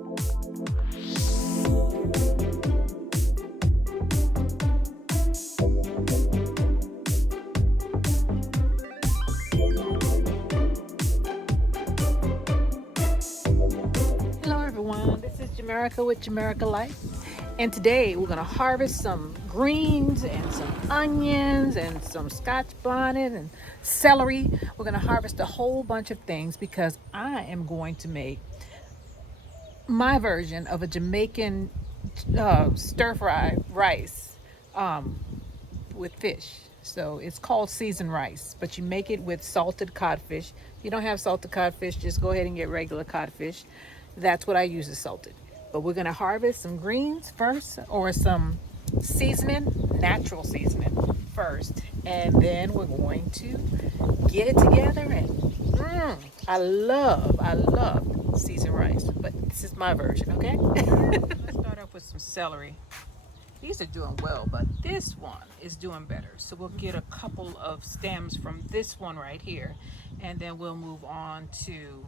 Hello everyone, this is Jamerica with Jamerica Life, and today we're going to harvest some greens and some onions and some scotch bonnet and celery. We're going to harvest a whole bunch of things because I am going to make my version of a Jamaican stir-fry rice with fish. So it's called seasoned rice, but you make it with salted codfish. If you don't have salted codfish, just go ahead and get regular codfish. That's what I use, is salted. But we're gonna harvest some greens first, or some seasoning, natural seasoning first, and then we're going to get it together. And I love seasoned rice, but this is my version, okay? Let's start off with some celery. These are doing well, but this one is doing better. So we'll get a couple of stems from this one right here, and then we'll move on to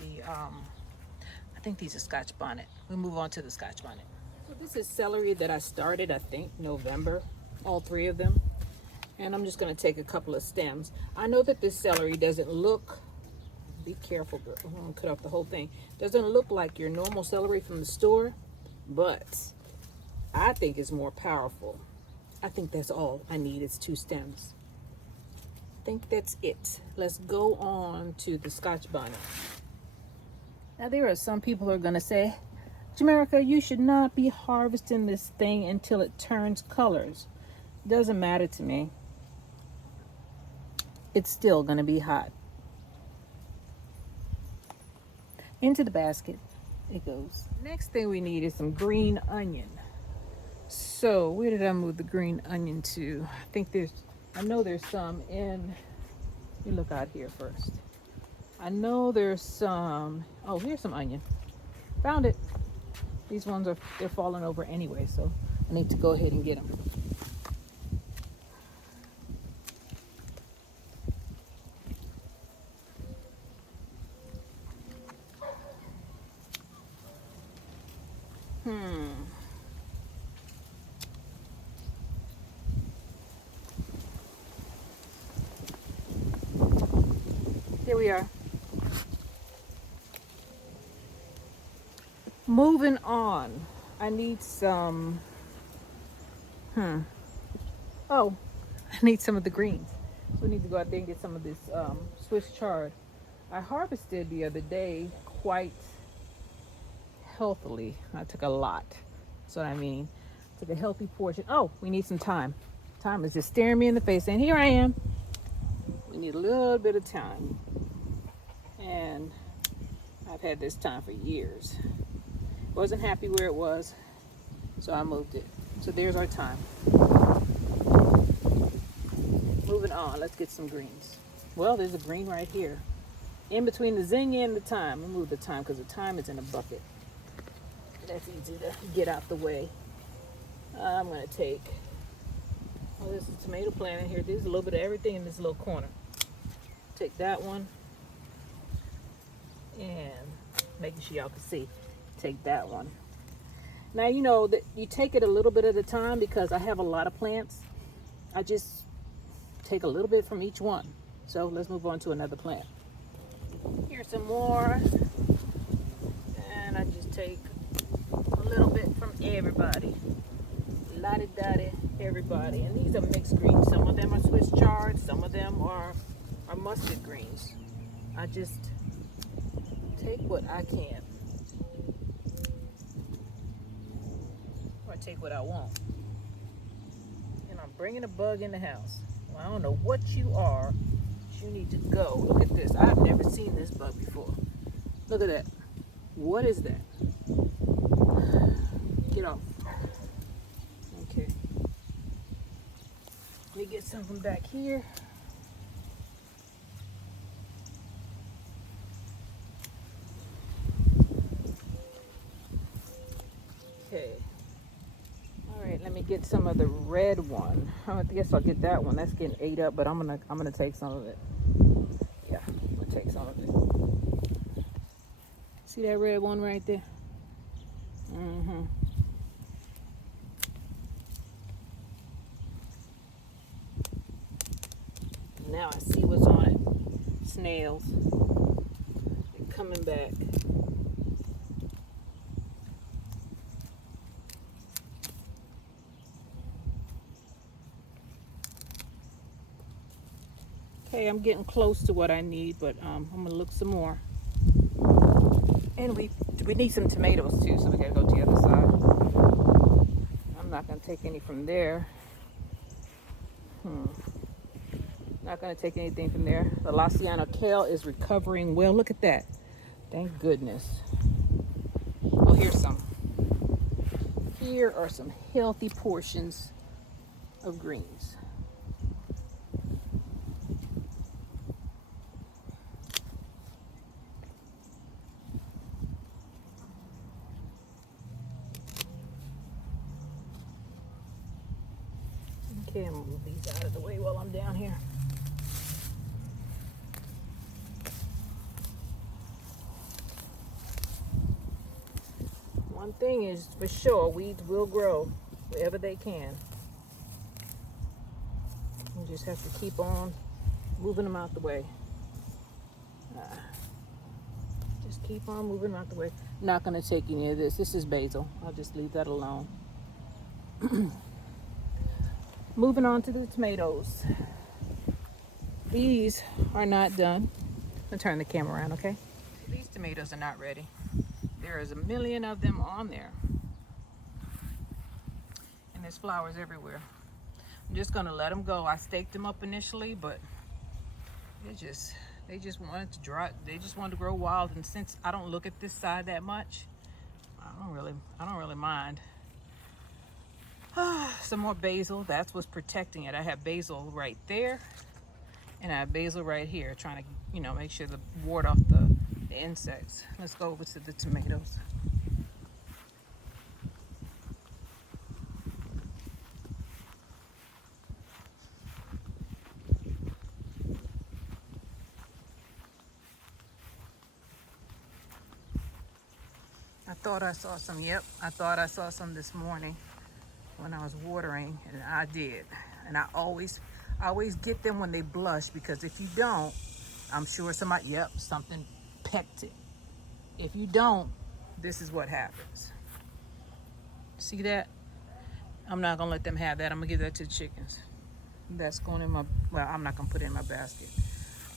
the I think these are scotch bonnet. We'll move on to the scotch bonnet. So this is celery that I started, I think, November, all three of them. And I'm just gonna take a couple of stems. I know that this celery doesn't look, be careful, girl, I'm gonna cut off the whole thing. Doesn't look like your normal celery from the store, but I think it's more powerful. I think that's all I need is 2 stems. I think that's it. Let's go on to the scotch bonnet. Now there are some people who are gonna say, Jamerica, you should not be harvesting this thing until it turns colors. Doesn't matter to me. It's still gonna be hot. Into the basket it goes. Next thing we need is some green onion. So where did I move the green onion to? I know there's some in, let me look out here first. I know there's some, oh, here's some onion. Found it. These ones they're falling over anyway, so I need to go ahead and get them. Here we are. Moving on. I need some, oh, I need some of the greens. So we need to go out there and get some of this Swiss chard. I harvested the other day quite healthily. I took a lot. That's what I mean. Took a healthy portion. Oh, we need some thyme. Thyme is just staring me in the face, and here I am. We need a little bit of thyme. And I've had this thyme for years. Wasn't happy where it was, so I moved it. So there's our thyme. Moving on, let's get some greens. Well, there's a green right here. In between the zinnia and the thyme. We'll move the thyme because the thyme is in a bucket. That's easy to get out the way. I'm gonna take, oh, there's a tomato plant in here. There's a little bit of everything in this little corner. Take that one. And making sure y'all can see, take that one. Now you know that you take it a little bit at a time because I have a lot of plants. I just take a little bit from each one. So let's move on to another plant. Here's some more, and I just take a little bit from everybody. Lottie-dottie, everybody. And these are mixed greens. Some of them are Swiss chard, some of them are mustard greens. I just take what I can, or take what I want. And I'm bringing a bug in the house. Well, I don't know what you are, but you need to go. Look at this. I've never seen this bug before. Look at that. What is that? Get off. Okay. Let me get some from back here. Okay. All right, let me get some of the red one. I guess I'll get that one. That's getting ate up, but I'm gonna take some of it. Yeah, I'm gonna take some of it. See that red one right there? Mm-hmm. Now I see what's on it. Snails. They're coming back. Okay, I'm getting close to what I need, but I'm gonna look some more. And we need some tomatoes too, so we gotta go to the other side. I'm not gonna take any from there. Not gonna take anything from there. The Laciano kale is recovering well. Look at that. Thank goodness. Oh, here's some. Here are some healthy portions of greens. Okay, I'm gonna move these out of the way while I'm down here. One thing is for sure, weeds will grow wherever they can. You just have to keep on moving them out the way. Just keep on moving them out the way. Not gonna take any of this. This is basil. I'll just leave that alone. Moving on to the tomatoes. These are not done. I'm gonna turn the camera around, okay? These tomatoes are not ready. There is a million of them on there. And there's flowers everywhere. I'm just gonna let them go. I staked them up initially, but they just wanted to dry. They just wanted to grow wild. And since I don't look at this side that much, I don't really mind. Some more basil. That's what's protecting it. I have basil right there, and I have basil right here, trying to, make sure to ward off the insects. Let's go over to the tomatoes. I thought I saw some. Yep, I thought I saw some this morning when I was watering, and I did. And I always get them when they blush, because if you don't, I'm sure something pecked it. If you don't, this is what happens. See that? I'm not gonna let them have that. I'm gonna give that to the chickens. That's going in I'm not gonna put it in my basket.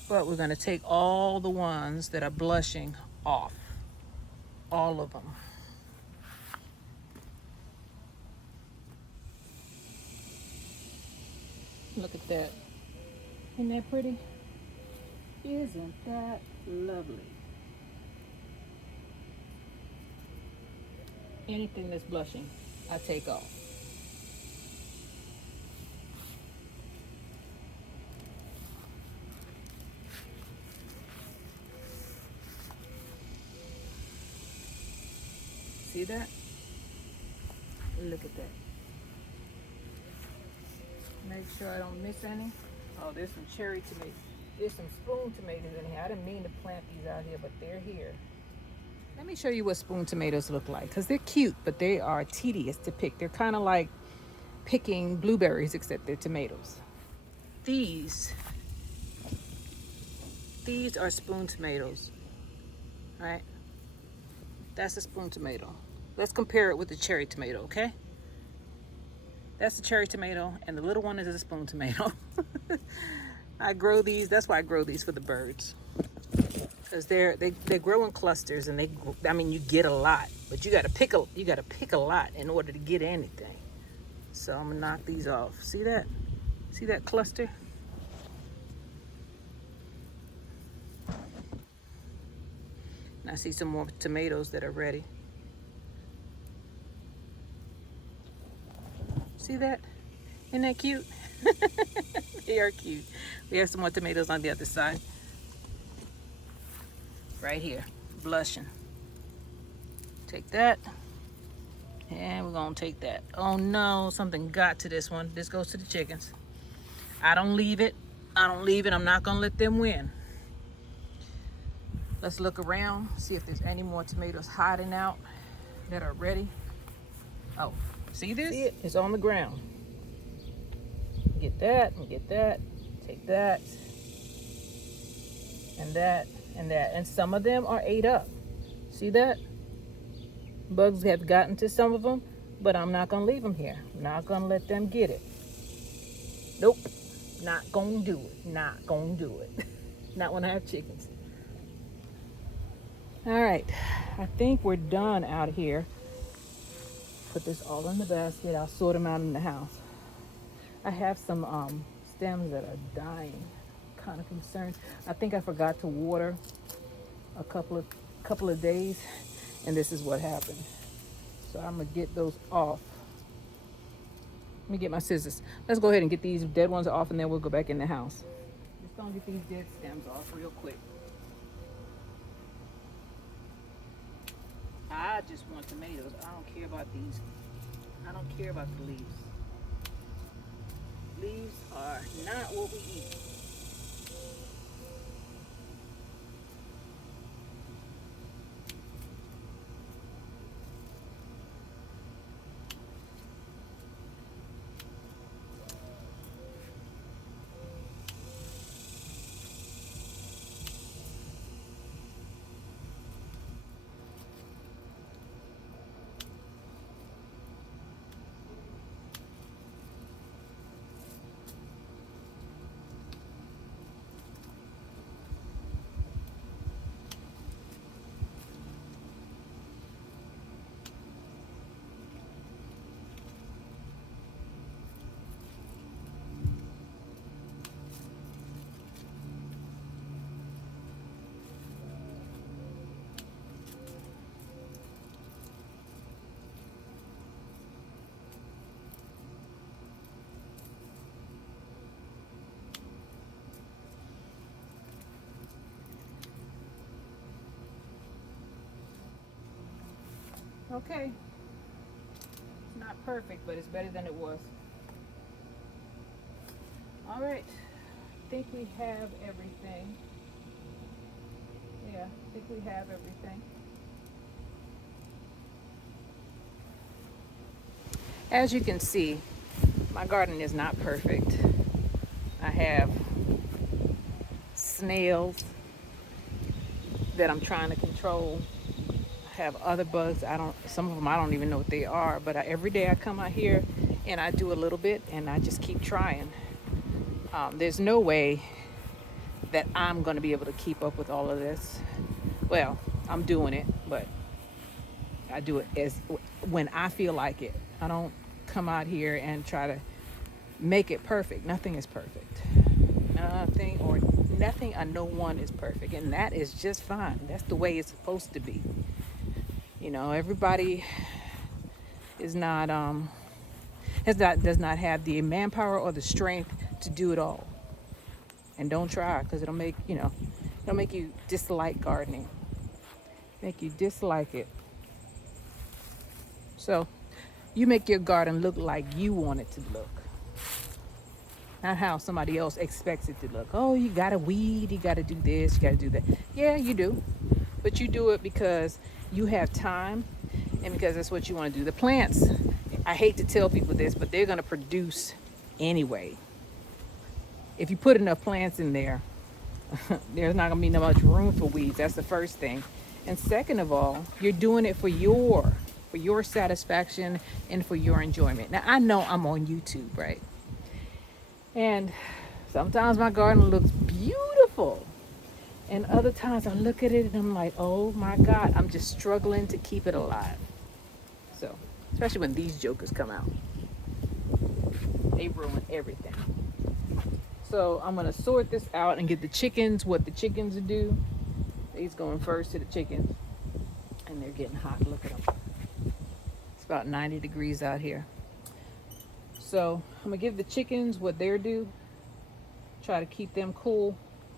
But we're gonna take all the ones that are blushing off. All of them. Look at that. Isn't that pretty? Isn't that lovely? Anything that's blushing, I take off. See that? Look at that. Make sure I don't miss any. Oh, there's some cherry tomatoes. There's some spoon tomatoes in here. I didn't mean to plant these out here, but they're here. Let me show you what spoon tomatoes look like, because they're cute, but they are tedious to pick. They're kind of like picking blueberries, except they're tomatoes. These are spoon tomatoes, right? That's a spoon tomato. Let's compare it with the cherry tomato, okay? That's the cherry tomato, and the little one is a spoon tomato. I grow these. That's why I grow these for the birds, because they grow in clusters, and you get a lot, but you got to pick a lot in order to get anything. So I'm gonna knock these off. See that? See that cluster? And I see some more tomatoes that are ready. See that? Isn't that cute? They are cute. We have some more tomatoes on the other side. Right here, blushing. Take that. And we're gonna take that. Oh no, something got to this one. This goes to the chickens. I don't leave it. I'm not gonna let them win. Let's look around, see if there's any more tomatoes hiding out. that are ready. Oh, see this? See it? It's on the ground. Get that and get that. Take that and that and that. And some of them are ate up. See that? Bugs have gotten to some of them, but I'm not going to leave them here. I'm not going to let them get it. Nope. Not going to do it. Not going to do it. Not when I have chickens. All right. I think we're done out here. Put this all in the basket. I'll sort them out in the house. I have some stems that are dying. Kind of concerned. I think I forgot to water a couple of days, and this is what happened. So I'm gonna get those off. Let me get my scissors. Let's go ahead and get these dead ones off, and then we'll go back in the house. Just gonna get these dead stems off real quick. I just want tomatoes. I don't care about these. I don't care about the leaves. Leaves are not what we eat. Okay. It's not perfect, but it's better than it was. All right. I think we have everything. Yeah, I think we have everything. As you can see, my garden is not perfect. I have snails that I'm trying to control. Have other bugs. Some of them I don't even know what they are, but every day I come out here and I do a little bit and I just keep trying. There's no way that I'm going to be able to keep up with all of this. Well, I'm doing it, but I do it as when I feel like it. I don't come out here and try to make it perfect. Nothing is perfect. Nothing or no one is perfect, and that is just fine. That's the way it's supposed to be. You know, everybody is not does not have the manpower or the strength to do it all. And don't try, because it'll make you dislike gardening. Make you dislike it. So you make your garden look like you want it to look. Not how somebody else expects it to look. Oh, you gotta weed, you gotta do this, you gotta do that. Yeah, you do. But you do it because you have time and because that's what you want to do. The plants, I hate to tell people this, but they're going to produce anyway. If you put enough plants in there, there's not going to be much room for weeds. That's the first thing. And second of all, you're doing it for your satisfaction and for your enjoyment. Now, I know I'm on YouTube, right? And sometimes my garden looks beautiful. And other times I look at it and I'm like, oh my God, I'm just struggling to keep it alive. So, especially when these jokers come out. They ruin everything. So I'm gonna sort this out and get the chickens what the chickens do. These going first to the chickens. And they're getting hot, look at them. It's about 90 degrees out here. So I'm gonna give the chickens what they're due. Try to keep them cool.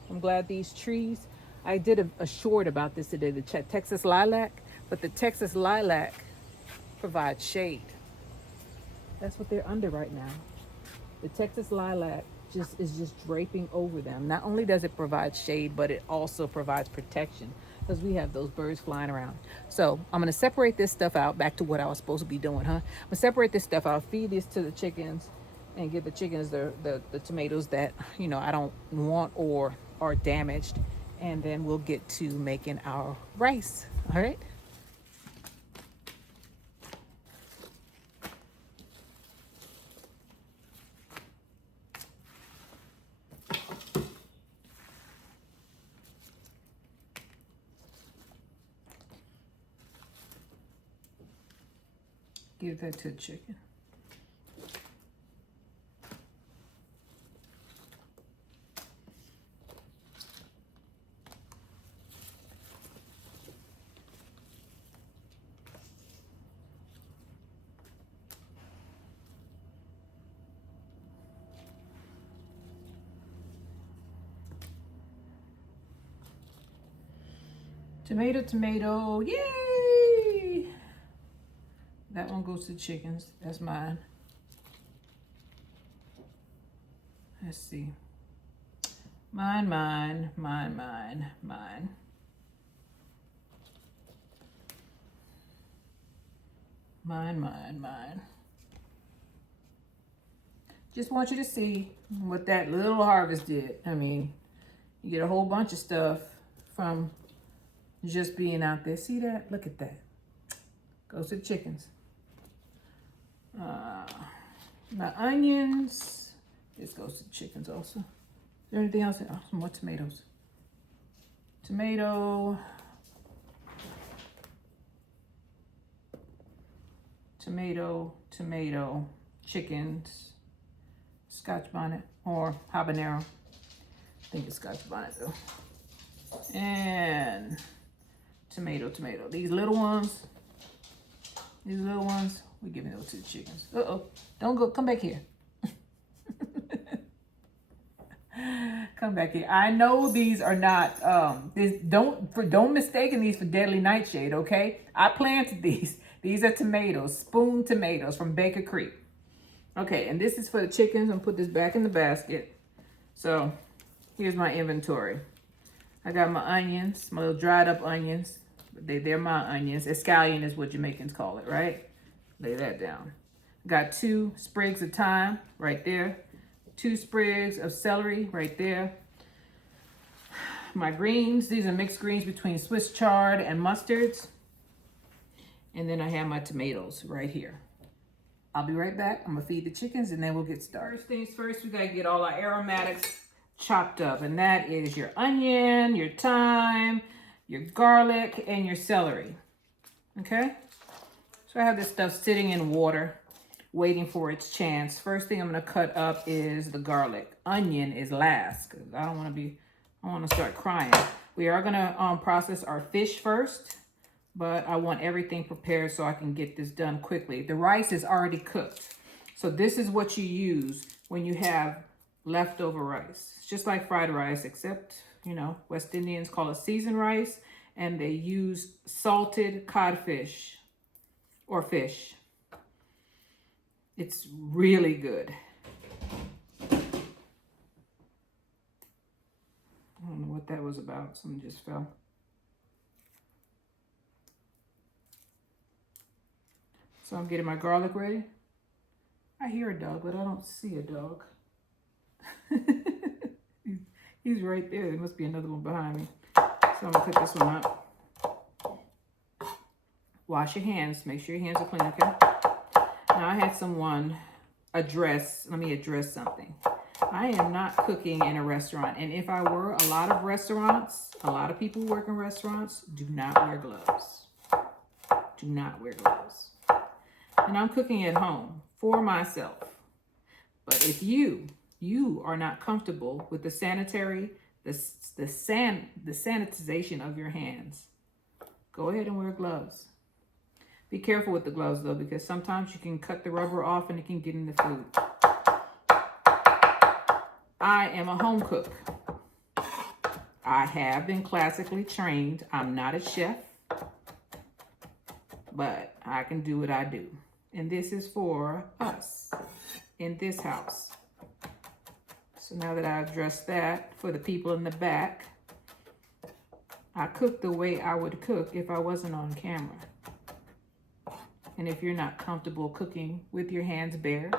I'm glad these trees, I did a short about this today, the Texas lilac, but the Texas lilac provides shade. That's what they're under right now. The Texas lilac is just draping over them. Not only does it provide shade, but it also provides protection. because we have those birds flying around. So I'm gonna separate this stuff out. Back to what I was supposed to be doing, huh? I'm gonna separate this stuff out, feed this to the chickens, and give the chickens the tomatoes that I don't want or are damaged, and then we'll get to making our rice. All right. Give that to the chicken. Tomato, tomato, yay! That one goes to the chickens. That's mine. Let's see. Mine, mine, mine, mine, mine. Mine, mine, mine. Just want you to see what that little harvest did. I mean, you get a whole bunch of stuff from just being out there. See that? Look at that. Goes to the chickens. My onions. This goes to the chickens also. Is there anything else? Oh, some more tomatoes. Tomato. Tomato, tomato, chickens, Scotch bonnet or habanero. I think it's Scotch bonnet though. And tomato, tomato. These little ones, we're giving those to the chickens. Uh-oh, don't go, come back here. Come back here. I know these are not, don't mistake these for deadly nightshade, okay? I planted these. These are tomatoes, spoon tomatoes from Baker Creek. Okay, and this is for the chickens. I'm gonna put this back in the basket. So here's my inventory. I got my onions, my little dried up onions. They're my onions. Escallion is what Jamaicans call it, right? Lay that down. Got 2 sprigs of thyme right there. 2 sprigs of celery right there. My greens, these are mixed greens between Swiss chard and mustards. And then I have my tomatoes right here. I'll be right back. I'm gonna feed the chickens and then we'll get started. First things first, we gotta get all our aromatics chopped up. And that is your onion, your thyme, your garlic, and your celery. Okay? So I have this stuff sitting in water, waiting for its chance. First thing I'm gonna cut up is the garlic. Onion is last, because I don't wanna start crying. We are gonna process our fish first, but I want everything prepared so I can get this done quickly. The rice is already cooked. So this is what you use when you have leftover rice. It's just like fried rice, except, West Indians call it seasoned rice, and they use salted codfish or fish. It's really good. I don't know what that was about. Something just fell. So I'm getting my garlic ready. I hear a dog, but I don't see a dog. He's right there. There must be another one behind me. So I'm gonna put this one up. Wash your hands. Make sure your hands are clean, okay? Now I had someone address, let me address something. I am not cooking in a restaurant. And if I were, a lot of people who work in restaurants do not wear gloves. Do not wear gloves. And I'm cooking at home for myself. But if you are not comfortable with the sanitization of your hands, go ahead and wear gloves. Be careful with the gloves though, because sometimes you can cut the rubber off and it can get in the food. I am a home cook. I have been classically trained. I'm not a chef, but I can do what I do. And this is for us in this house. So now that I've addressed that, for the people in the back, I cook the way I would cook if I wasn't on camera. And if you're not comfortable cooking with your hands bare,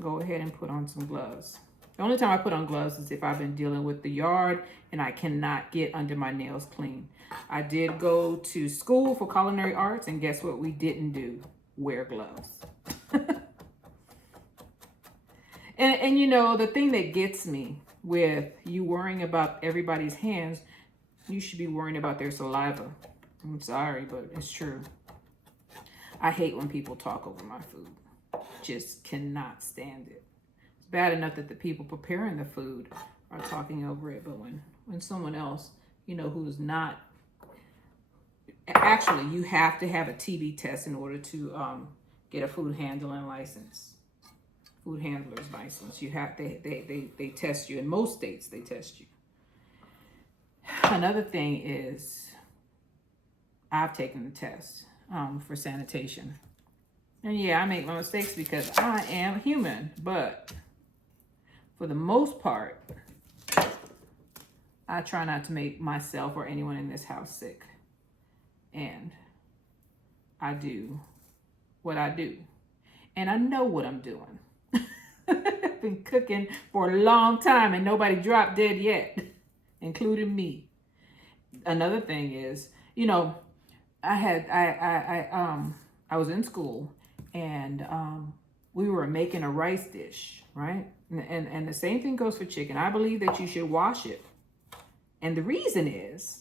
go ahead and put on some gloves. The only time I put on gloves is if I've been dealing with the yard and I cannot get under my nails clean. I did go to school for culinary arts, and guess what we didn't do? Wear gloves. and you know, the thing that gets me with you worrying about everybody's hands, you should be worrying about their saliva. I'm sorry, but it's true. I hate when people talk over my food. Just cannot stand it. It's bad enough that the people preparing the food are talking over it, but when someone else, you know, who's not, actually, you have to have a TB test in order to get a food handling license, food handler's license. You have, they test you. In most states, they test you. Another thing is, I've taken the test for sanitation. And yeah, I make my mistakes because I am human, but for the most part, I try not to make myself or anyone in this house sick. And I do what I do. And I know what I'm doing. I've been cooking for a long time and nobody dropped dead yet, including me. Another thing is, you know, I was in school and we were making a rice dish, right? And the same thing goes for chicken. I believe that you should wash it. And the reason is,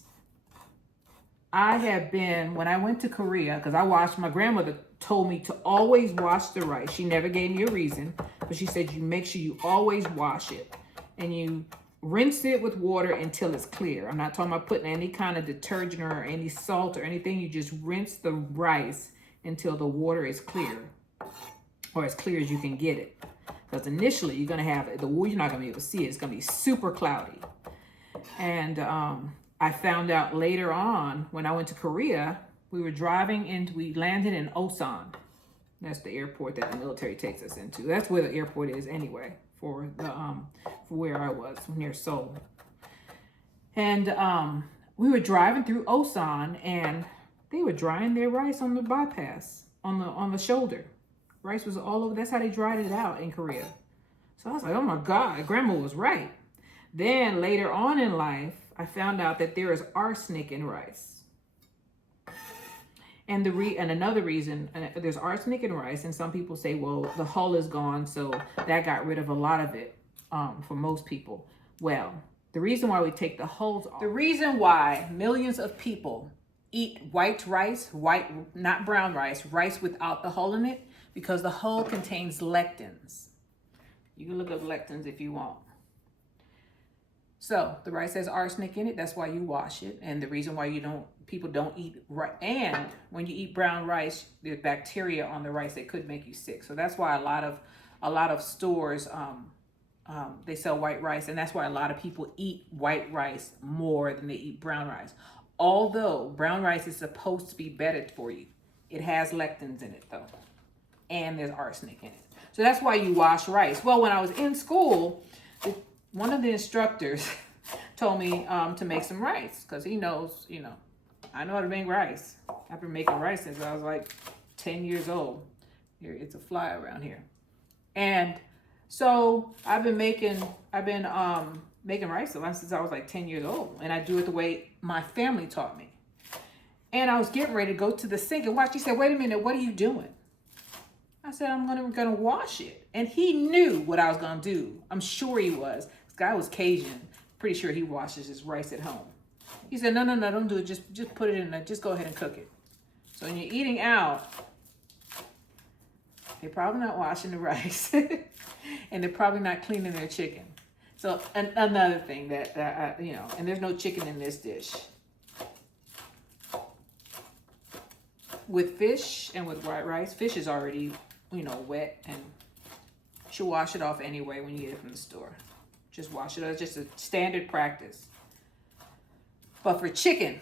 I have been, when I went to Korea, because my grandmother told me to always wash the rice. She never gave me a reason, but she said you make sure you always wash it. And you rinse it with water until it's clear. I'm not talking about putting any kind of detergent or any salt or anything. You just rinse the rice until the water is clear, or as clear as you can get it. Because initially you're gonna have the water, you're not gonna be able to see it. It's gonna be super cloudy. And I found out later on when I went to Korea, we were driving into, we landed in Osan. That's the airport that the military takes us into. That's where the airport is anyway, for where I was, near Seoul. And we were driving through Osan, and they were drying their rice on the bypass, on the shoulder. Rice was all over. That's how they dried it out in Korea. So I was like, oh my God, Grandma was right. Then later on in life, I found out that there is arsenic in rice. And another reason, there's arsenic in rice, and some people say, well, the hull is gone, so that got rid of a lot of it for most people. Well, the reason why we take the hulls off, the reason why millions of people eat white rice, not brown rice, rice without the hull in it, because the hull contains lectins. You can look up lectins if you want. So the rice has arsenic in it. That's why you wash it. And the reason why people don't eat rice. And when you eat brown rice, there's bacteria on the rice that could make you sick. So that's why a lot of stores, they sell white rice. And that's why a lot of people eat white rice more than they eat brown rice. Although brown rice is supposed to be better for you. It has lectins in it though. And there's arsenic in it. So that's why you wash rice. Well, when I was in school, one of the instructors told me to make some rice because he knows, you know, I know how to make rice. I've been making rice since I was like 10 years old. Here, it's a fly around here. And so I've been making rice since I was like 10 years old. And I do it the way my family taught me. And I was getting ready to go to the sink and watch. He said, wait a minute, what are you doing? I said, I'm gonna wash it. And he knew what I was gonna do. I'm sure he was. This guy was Cajun. Pretty sure he washes his rice at home. He said, no, don't do it. Just put it in there. Just go ahead and cook it. So when you're eating out, they're probably not washing the rice. And they're probably not cleaning their chicken. So another thing that, you know, and there's no chicken in this dish. With fish and with white rice, fish is already, you know, wet, and you should wash it off anyway when you get it from the store. Just wash it off. It's just a standard practice. But for chicken,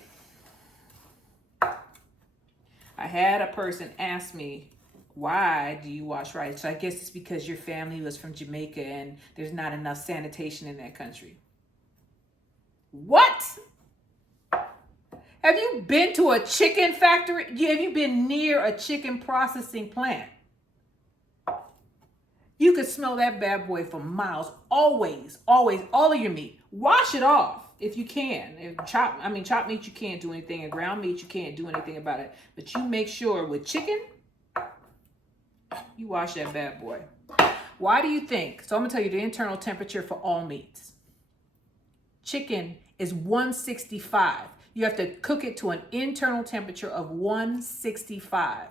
I had a person ask me, why do you wash rice? So I guess it's because your family was from Jamaica and there's not enough sanitation in that country. What? Have you been to a chicken factory? Have you been near a chicken processing plant? You could smell that bad boy for miles. Always, always, all of your meat. Wash it off if you can. If chopped meat, you can't do anything. And ground meat, you can't do anything about it. But you make sure with chicken, you wash that bad boy. Why do you think? So I'm gonna tell you the internal temperature for all meats. Chicken is 165. You have to cook it to an internal temperature of 165.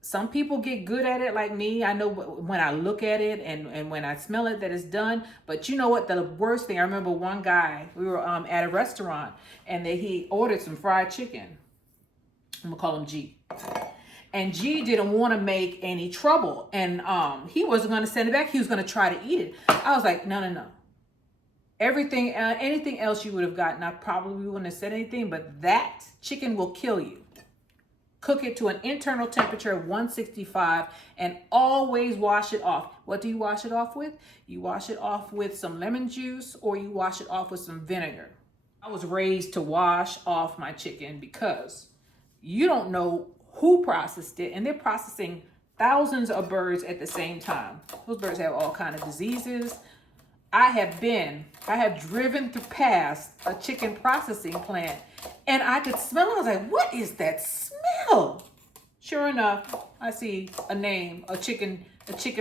Some people get good at it like me. I know when I look at it and when I smell it that it's done. But you know what? The worst thing, I remember one guy, we were at a restaurant and he ordered some fried chicken. I'm gonna call him G. And G didn't want to make any trouble. And he wasn't gonna send it back. He was gonna try to eat it. I was like, no, no, no. Everything, anything else you would have gotten, I probably wouldn't have said anything, but that chicken will kill you. Cook it to an internal temperature of 165 and always wash it off. What do you wash it off with? You wash it off with some lemon juice or you wash it off with some vinegar. I was raised to wash off my chicken because you don't know who processed it, and they're processing thousands of birds at the same time. Those birds have all kinds of diseases. I have driven past a chicken processing plant and I could smell it. I was like, what is that smell? Sure enough, I see a name, a chicken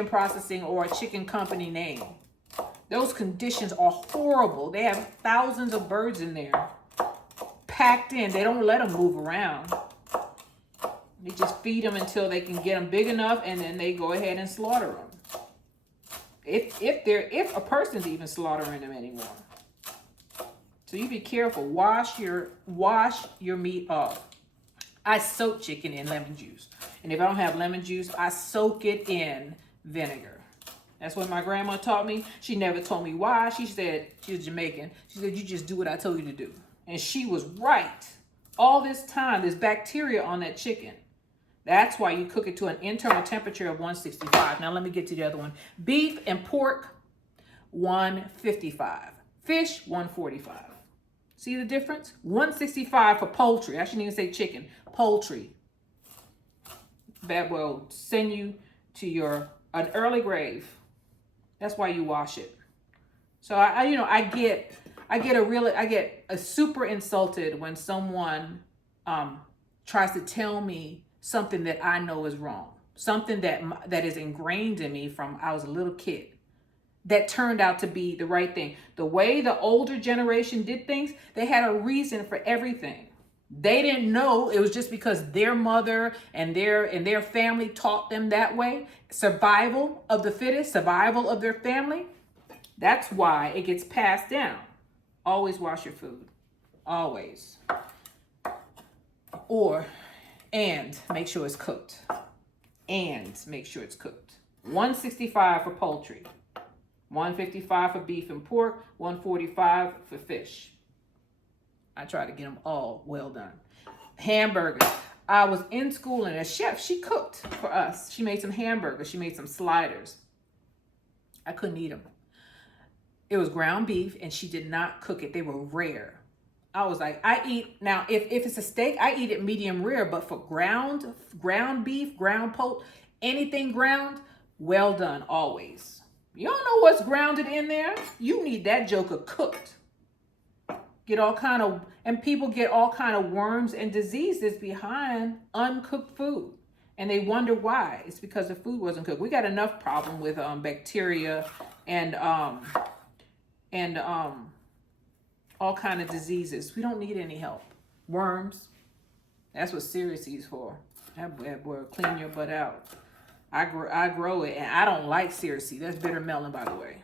processing or a chicken company name. Those conditions are horrible. They have thousands of birds in there, packed in. They don't let them move around. They just feed them until they can get them big enough, and then they go ahead and slaughter them. If a person's even slaughtering them anymore. So you be careful. Wash your meat off. I soak chicken in lemon juice. And if I don't have lemon juice, I soak it in vinegar. That's what my grandma taught me. She never told me why. She said, she was Jamaican. She said, you just do what I told you to do. And she was right. All this time, there's bacteria on that chicken. That's why you cook it to an internal temperature of 165. Now let me get to the other one. Beef and pork, 155. Fish, 145. See the difference? 165 for poultry. I shouldn't even say chicken. Poultry. Bad boy will send you to an early grave. That's why you wash it. So I get super insulted when someone tries to tell me something that I know is wrong, something that is ingrained in me from I was a little kid, that turned out to be the right thing. The way the older generation did things, they had a reason for everything. They didn't know it was just because their mother and their family taught them that way. Survival of the fittest, survival of their family. That's why it gets passed down. Always wash your food. Always. And make sure it's cooked. And make sure it's cooked. 165 for poultry. 155 for beef and pork. 145 for fish. I try to get them all well done. Hamburgers. I was in school and a chef, she cooked for us. She made some hamburgers. She made some sliders. I couldn't eat them. It was ground beef and she did not cook it. They were rare. I was like, now if it's a steak, I eat it medium rare, but for ground beef, ground pork, anything ground, well done always. You don't know what's grounded in there. You need that joker cooked. People get all kind of worms and diseases behind uncooked food. And they wonder why. It's because the food wasn't cooked. We got enough problem with bacteria and all kind of diseases. We don't need any help. Worms. That's what Cereseed's for. That boy will clean your butt out. I grow it, and I don't like Cereseed. That's bitter melon, by the way.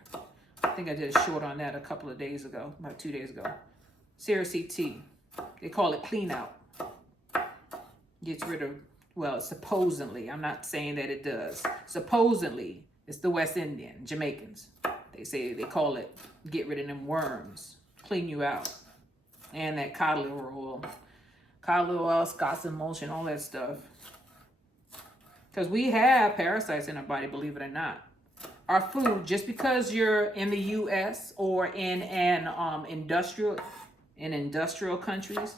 I think I did a short on that a couple of days ago, about 2 days ago. Cereseed tea. They call it clean out. Gets rid of, well, supposedly. I'm not saying that it does. Supposedly, it's the West Indian, Jamaicans. They call it get rid of them worms. Clean you out. And that cod liver oil, Scott's emulsion, all that stuff. Because we have parasites in our body, believe it or not. Our food, just because you're in the U.S. or in industrial countries,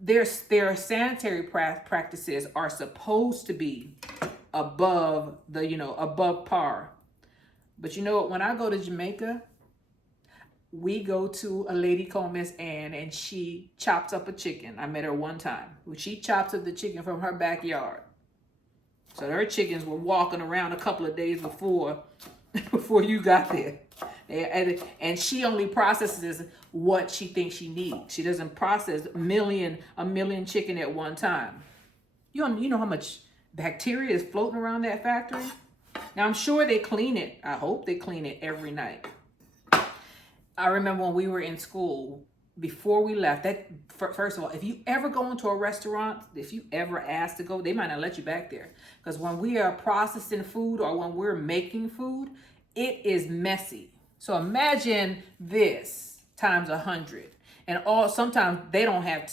their sanitary practices are supposed to be above the, above par. But you know what? When I go to Jamaica, we go to a lady called Miss Ann, and she chops up a chicken. I met her one time. She chops up the chicken from her backyard. So her chickens were walking around a couple of days before you got there. And she only processes what she thinks she needs. She doesn't process a million chicken at one time. You know how much bacteria is floating around that factory? Now, I'm sure they clean it. I hope they clean it every night. I remember when we were in school, before we left, first of all, if you ever go into a restaurant, if you ever ask to go, they might not let you back there. Because when we are processing food or when we're making food, it is messy. So imagine this times 100. And sometimes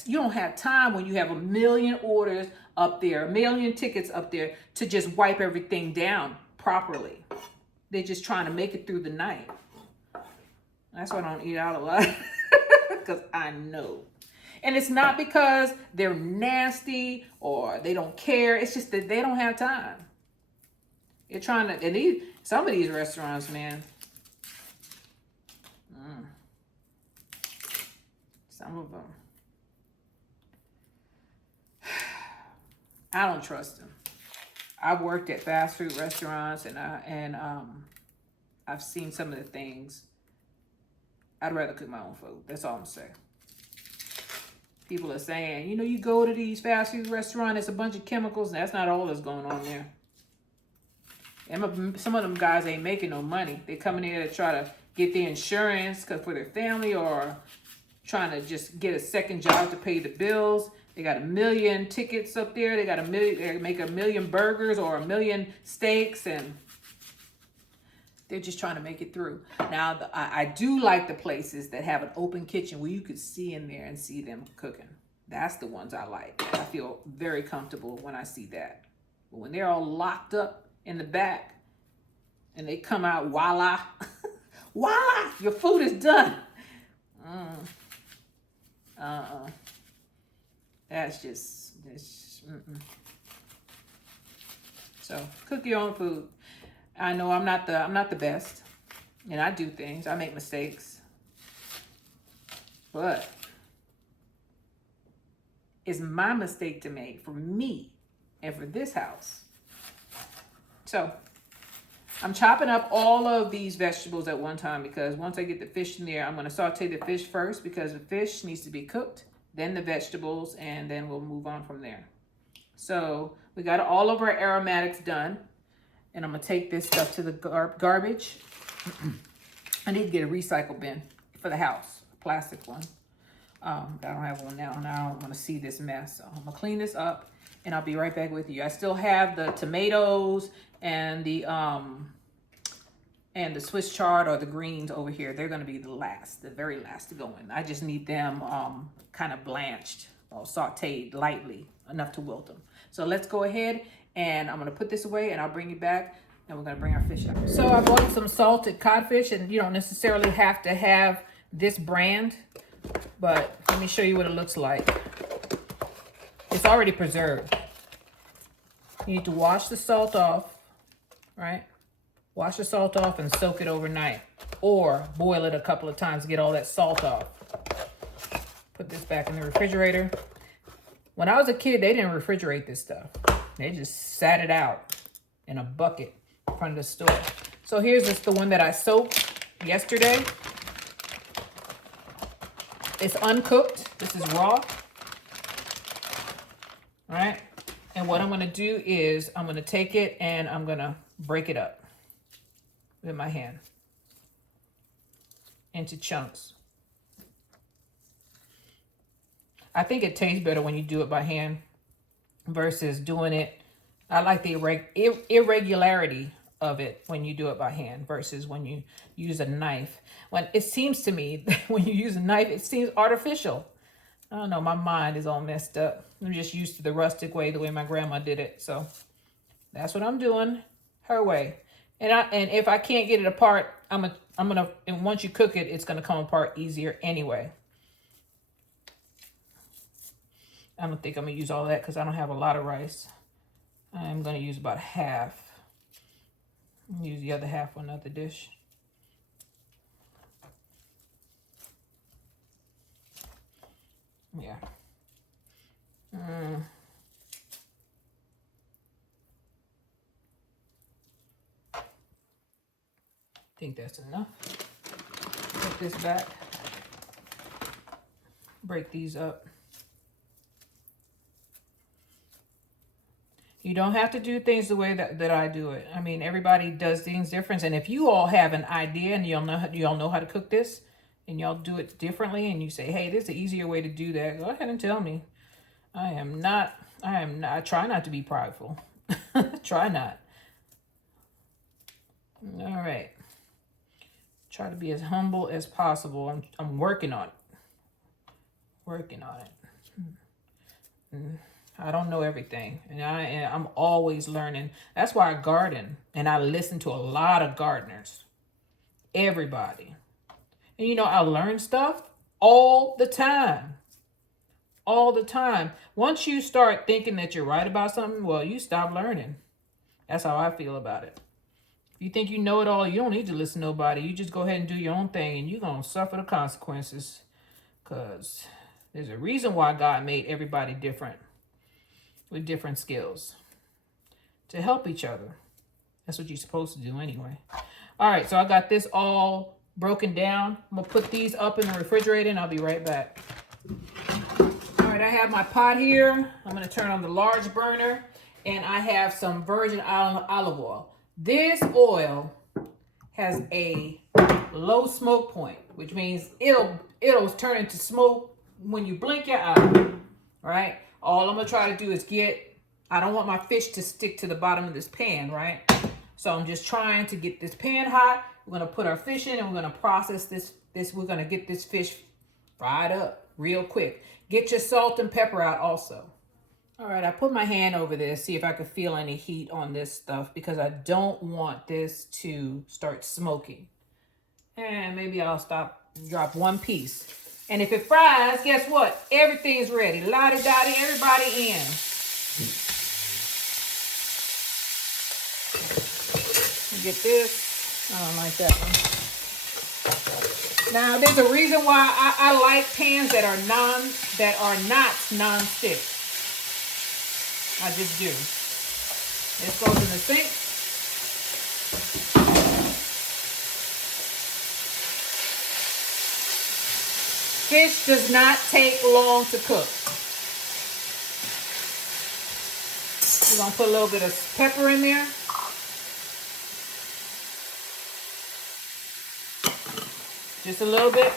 you don't have time when you have a million orders up there, a million tickets up there, to just wipe everything down properly. They're just trying to make it through the night. That's why I don't eat out a lot, because I know. And it's not because they're nasty or they don't care. It's just that they don't have time. They're trying to, and some of these restaurants, man, some of them, I don't trust them. I've worked at fast food restaurants, and I've seen some of the things. I'd rather cook my own food. That's all I'm saying. People are saying, you go to these fast food restaurants, it's a bunch of chemicals. That's not all that's going on there. And some of them guys ain't making no money. They coming in to try to get their insurance for their family, or trying to just get a second job to pay the bills. They got 1 million tickets up there. They got they make 1 million burgers or 1 million steaks, and they're just trying to make it through. Now, I do like the places that have an open kitchen where you could see in there and see them cooking. That's the ones I like. I feel very comfortable when I see that. But when they're all locked up in the back and they come out, voila, voila, your food is done. That's just So cook your own food. I know I'm not the best, and I do things. I make mistakes, but it's my mistake to make for me and for this house. So I'm chopping up all of these vegetables at one time, because once I get the fish in there, I'm going to saute the fish first, because the fish needs to be cooked, then the vegetables, and then we'll move on from there. So we got all of our aromatics done. And I'm going to take this stuff to the garbage. I need to get a recycle bin for the house, a plastic one. I don't have one now, and I don't want to see this mess. So I'm going to clean this up, and I'll be right back with you. I still have the tomatoes and the Swiss chard, or the greens, over here. They're going to be the very last to go in. I just need them kind of blanched or sauteed lightly, enough to wilt them. So let's go ahead. And I'm going to put this away, and I'll bring you back, and we're going to bring our fish up. So I bought some salted codfish, and you don't necessarily have to have this brand, but let me show you what it looks like. It's already preserved. You need to wash the salt off, right? Wash the salt off and soak it overnight, or boil it a couple of times to get all that salt off. Put this back in the refrigerator. When I was a kid, they didn't refrigerate this stuff. They just sat it out in a bucket in front of the store. So here's the one that I soaked yesterday. It's uncooked. This is raw. All right. And what I'm going to do is I'm going to take it and I'm going to break it up with my hand into chunks. I think it tastes better when you do it by hand versus doing it. I like the irregularity of it when you do it by hand versus when you use a knife. When it seems to me that when you use a knife, it seems artificial. I don't know, my mind is all messed up. I'm just used to the rustic way, the way my grandma did it. So that's what I'm doing, her way. And if I can't get it apart, I'm gonna and once you cook it, it's gonna come apart easier anyway. I don't think I'm gonna use all that because I don't have a lot of rice. I'm gonna use about half. Use the other half on another dish. Yeah. I think that's enough. Put this back. Break these up. You don't have to do things the way that I do it. I mean, everybody does things different. And if you all have an idea and y'all know how to cook this and y'all do it differently and you say, hey, there's an easier way to do that, go ahead and tell me. I try not to be prideful. Try not. All right. Try to be as humble as possible. I'm working on it. Working on it. I don't know everything, and I'm always learning. That's why I garden, and I listen to a lot of gardeners. Everybody. And you know, I learn stuff all the time. All the time. Once you start thinking that you're right about something, well, you stop learning. That's how I feel about it. If you think you know it all, you don't need to listen to nobody. You just go ahead and do your own thing, and you're going to suffer the consequences. Because there's a reason why God made everybody different, with different skills, to help each other. That's what you're supposed to do anyway. All right, so I got this all broken down. I'm gonna put these up in the refrigerator and I'll be right back. All right, I have my pot here. I'm gonna turn on the large burner and I have some virgin olive oil. This oil has a low smoke point, which means it'll turn into smoke when you blink your eye. All right, all I'm gonna try to do is I don't want my fish to stick to the bottom of this pan, right? So I'm just trying to get this pan hot. We're gonna put our fish in and we're gonna process this. We're gonna get this fish fried up real quick. Get your salt and pepper out also. All right, I put my hand over this, see if I could feel any heat on this stuff because I don't want this to start smoking. And maybe I'll drop one piece. And if it fries, guess what? Everything's ready. Lottie-dottie, everybody in. Get this. I don't like that one. Now, there's a reason why I like pans that are not non-stick. I just do. This goes in the sink. Fish does not take long to cook. We're gonna put a little bit of pepper in there. Just a little bit.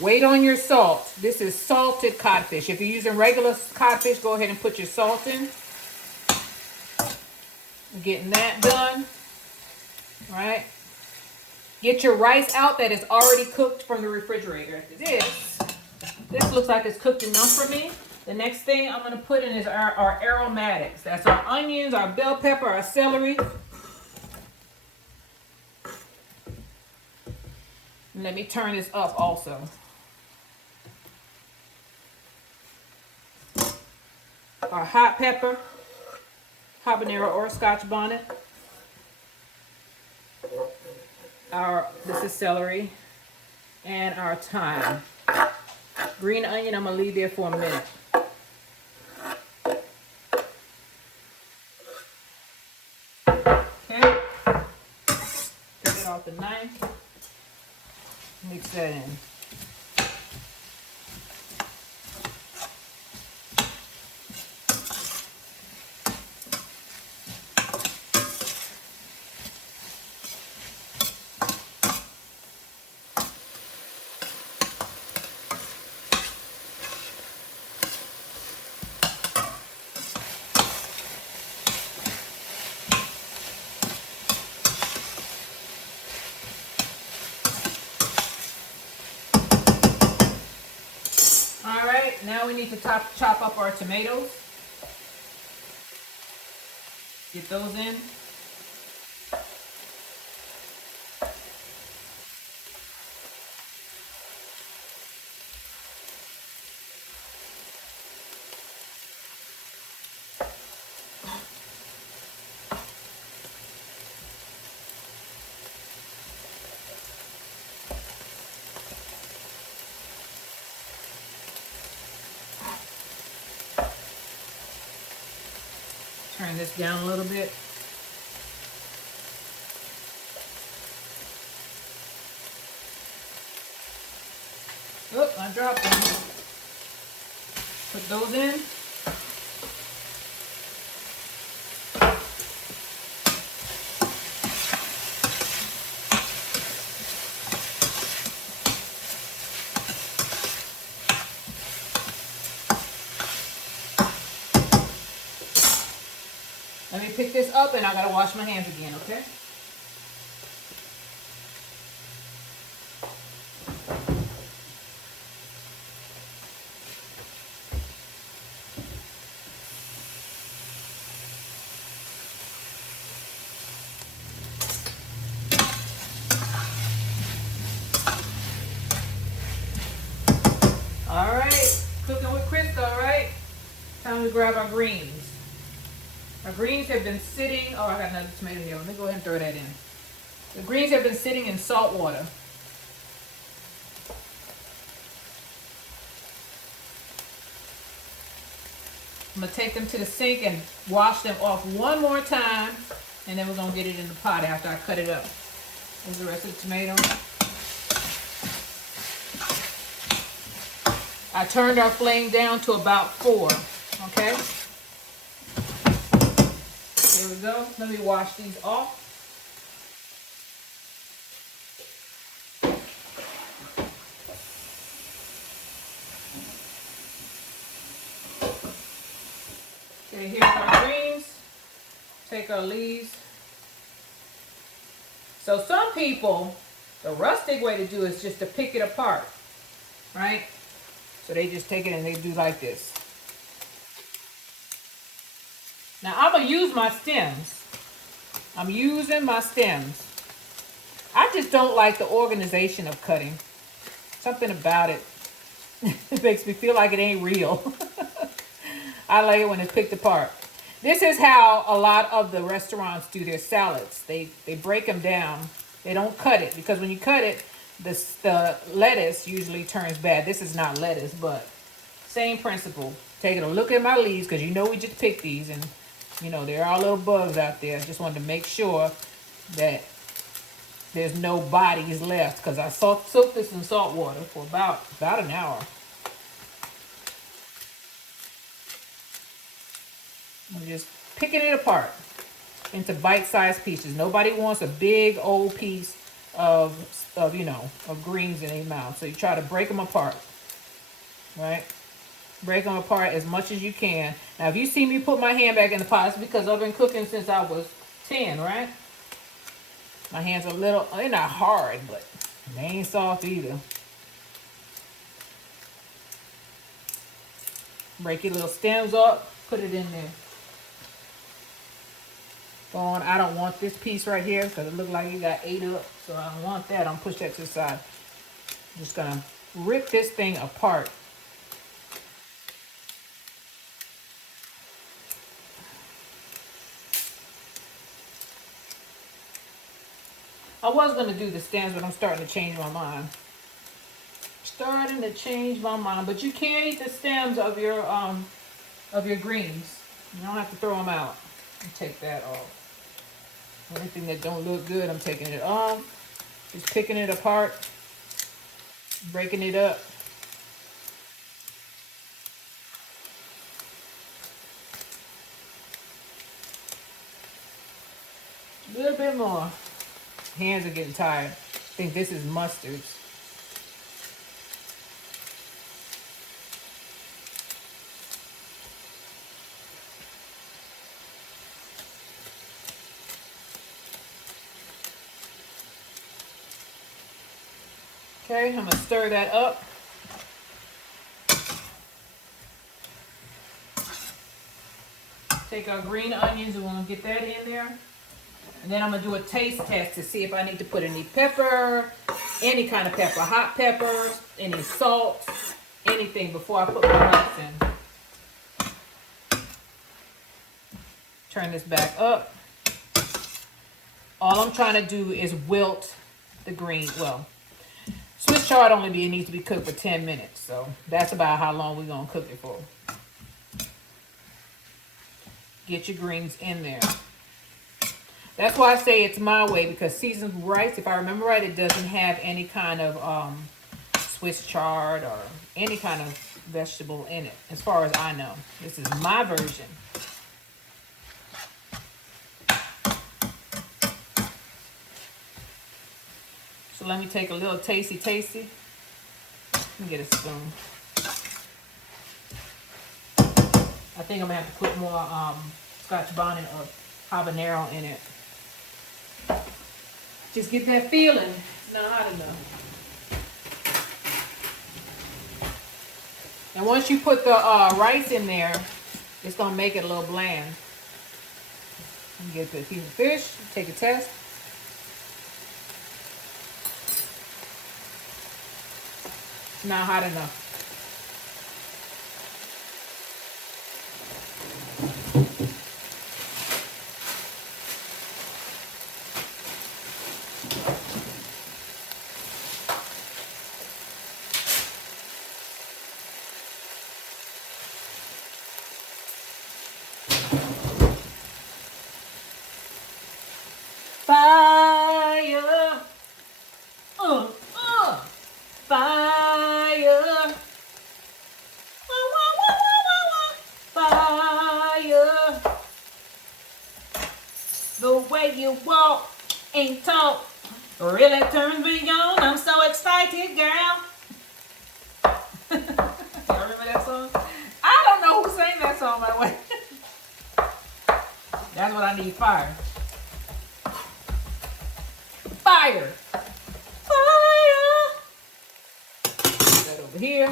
Wait on your salt. This is salted codfish. If you're using regular codfish, go ahead and put your salt in. Getting that done. All right. Get your rice out that is already cooked from the refrigerator. This looks like it's cooked enough for me. The next thing I'm going to put in is our aromatics. That's our onions, our bell pepper, our celery. And let me turn this up also. Our hot pepper, habanero or Scotch bonnet. This is celery. And our thyme. Green onion, I'm going to leave there for a minute. Okay. Take it off the knife. Mix that in. Now we need to chop up our tomatoes. Get those in. Turn this down a little bit. Oh, I dropped them. Put those in. Let me pick this up and I gotta wash my hands again, okay? All right, cooking with Crisco, right? Time to grab our greens. Our greens have been sitting, oh, I got another tomato here. Let me go ahead and throw that in. The greens have been sitting in salt water. I'm gonna take them to the sink and wash them off one more time, and then we're gonna get it in the pot after I cut it up. Here's the rest of the tomato. I turned our flame down to about 4, okay? Here we go. Let me wash these off. Okay, here's our greens. Take our leaves. So some people, the rustic way to do is just to pick it apart, right? So they just take it and they do like this. Now I'm gonna use my stems. I'm using my stems. I just don't like the organization of cutting. Something about it. It makes me feel like it ain't real. I like it when it's picked apart. This is how a lot of the restaurants do their salads. They break them down. They don't cut it, because when you cut it, the lettuce usually turns bad. This is not lettuce, but same principle. Taking a look at my leaves, because you know we just picked these, and you know there are little bugs out there. Just wanted to make sure that there's no bodies left, because I soaked this in salt water for about an hour. I'm just picking it apart into bite-sized pieces. Nobody wants a big old piece of greens in their mouth. So you try to break them apart, right? Break them apart as much as you can. Now, if you see me put my hand back in the pot, it's because I've been cooking since I was 10, right? My hands are a little, they're not hard, but they ain't soft either. Break your little stems up, put it in there. On, I don't want this piece right here because it looks like you got 8 up, so I don't want that. I'm gonna push that to the side. I'm just gonna rip this thing apart. I was gonna do the stems, but I'm starting to change my mind. But you can eat the stems of your greens. You don't have to throw them out. And take that off. Anything that don't look good, I'm taking it off. Just picking it apart, breaking it up. A little bit more. Hands are getting tired. I think this is mustards. Okay, I'm gonna stir that up. Take our green onions and we're gonna get that in there. And then I'm gonna do a taste test to see if I need to put any pepper, any kind of pepper, hot peppers, any salt, anything before I put my nuts in. Turn this back up. All I'm trying to do is wilt the green. Well, Swiss chard needs to be cooked for 10 minutes. So that's about how long we're gonna cook it for. get your greens in there. That's why I say it's my way, because seasoned rice, if I remember right, it doesn't have any kind of Swiss chard or any kind of vegetable in it, as far as I know. This is my version. So let me take a little tasty. Let me get a spoon. I think I'm gonna have to put more Scotch bonnet or habanero in it. Just get that feeling. It's not hot enough. And once you put the rice in there, it's gonna make it a little bland. Get a piece of fish, take a test. It's not hot enough. Fire, fire, fire. The way you walk and talk really turns me on. I'm so excited, girl. Y'all remember that song? I don't know who sang that song, by the way. That's what I need, fire. Fire. Fire. Put that over here.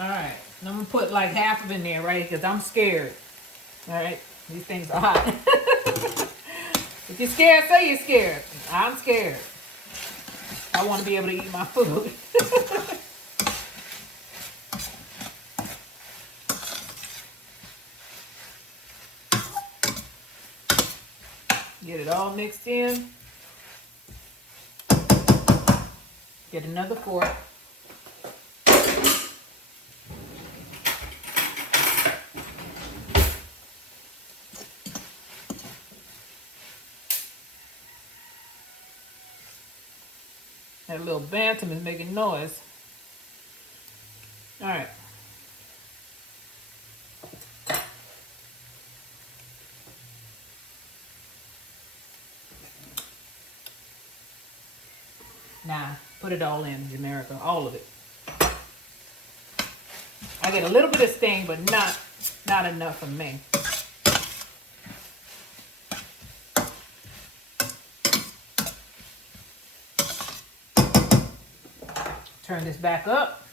All right, I'm gonna put like half of it in there, right? Because I'm scared. All right, these things are hot. If you're scared, say you're scared. I'm scared. I want to be able to eat my food. Get it all mixed in. Get another fork. That little bantam is making noise. All right. Now, put it all in, Jamaica, all of it. I get a little bit of sting, but not enough for me. Turn this back up.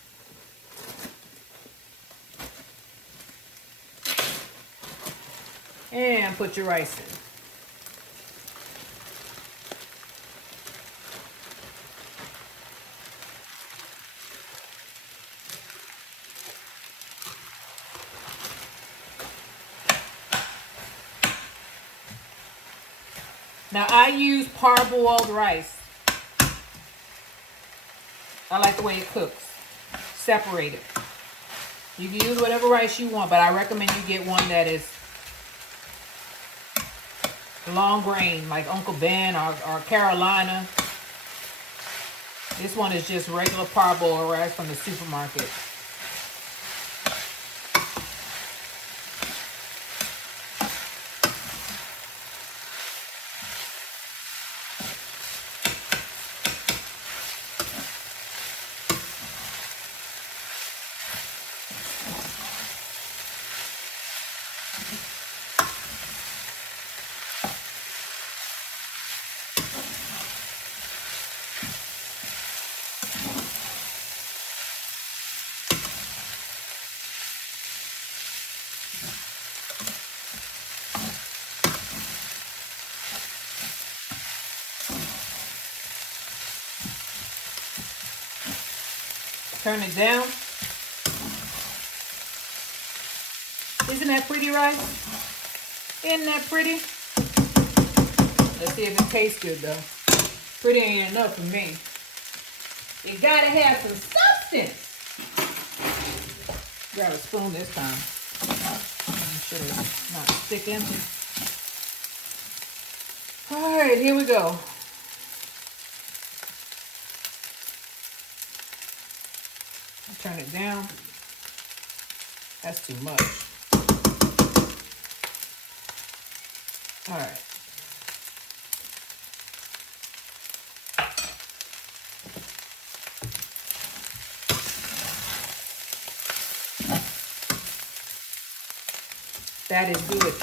And put your rice in. Now I use parboiled rice. I like the way it cooks. Separated. You can use whatever rice you want, but I recommend you get one that is long grain, like Uncle Ben or Carolina. This one is just regular parboiled rice from the supermarket. Turn it down. Isn't that pretty, rice? Isn't that pretty? Let's see if it tastes good though. Pretty ain't enough for me. You gotta have some substance. Grab a spoon this time. Make sure it's not sticking. All right, here we go. Turn it down. That's too much. All right. That is good.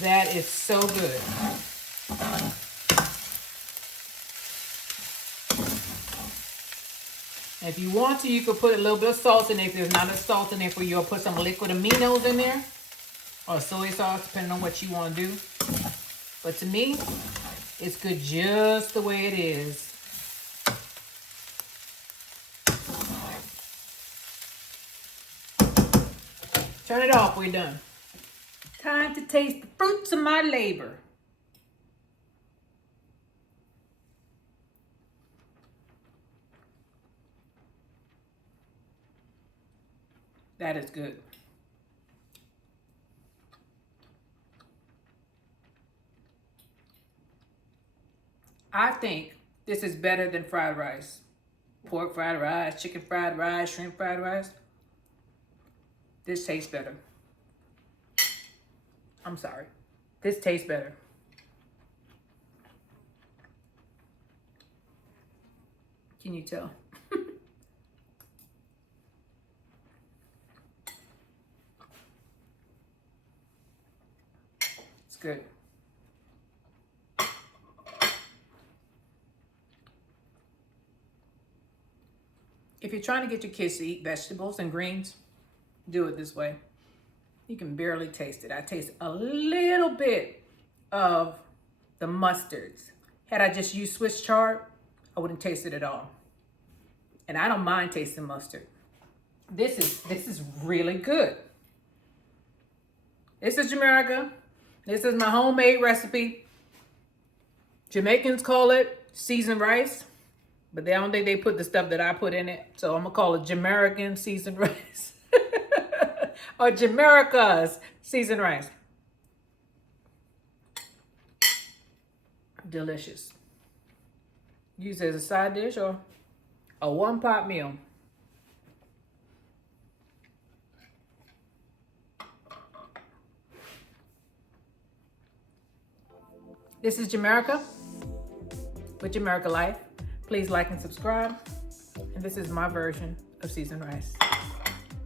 That is so good. If you want to, you could put a little bit of salt in there. If there's not enough salt in there for you, or put some liquid aminos in there, or soy sauce, depending on what you want to do. But to me, it's good just the way it is. Turn it off, we're done. Time to taste the fruits of my labor. That is good. I think this is better than fried rice. Pork fried rice, chicken fried rice, shrimp fried rice. This tastes better. I'm sorry. This tastes better. Can you tell? It's good. If you're trying to get your kids to eat vegetables and greens, do it this way. You can barely taste it. I taste a little bit of the mustards. Had I just used Swiss Chard, I wouldn't taste it at all. And I don't mind tasting mustard. This is really good. This is Jamaica. This is my homemade recipe. Jamaicans call it seasoned rice, but they don't think they put the stuff that I put in it. So I'm gonna call it Jamaican seasoned rice. Or Jamaica's seasoned rice. Delicious. Use it as a side dish or a one-pot meal. This is Jamaica with Jamaica Life. Please like and subscribe. And this is my version of seasoned rice.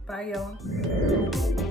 Bye, y'all.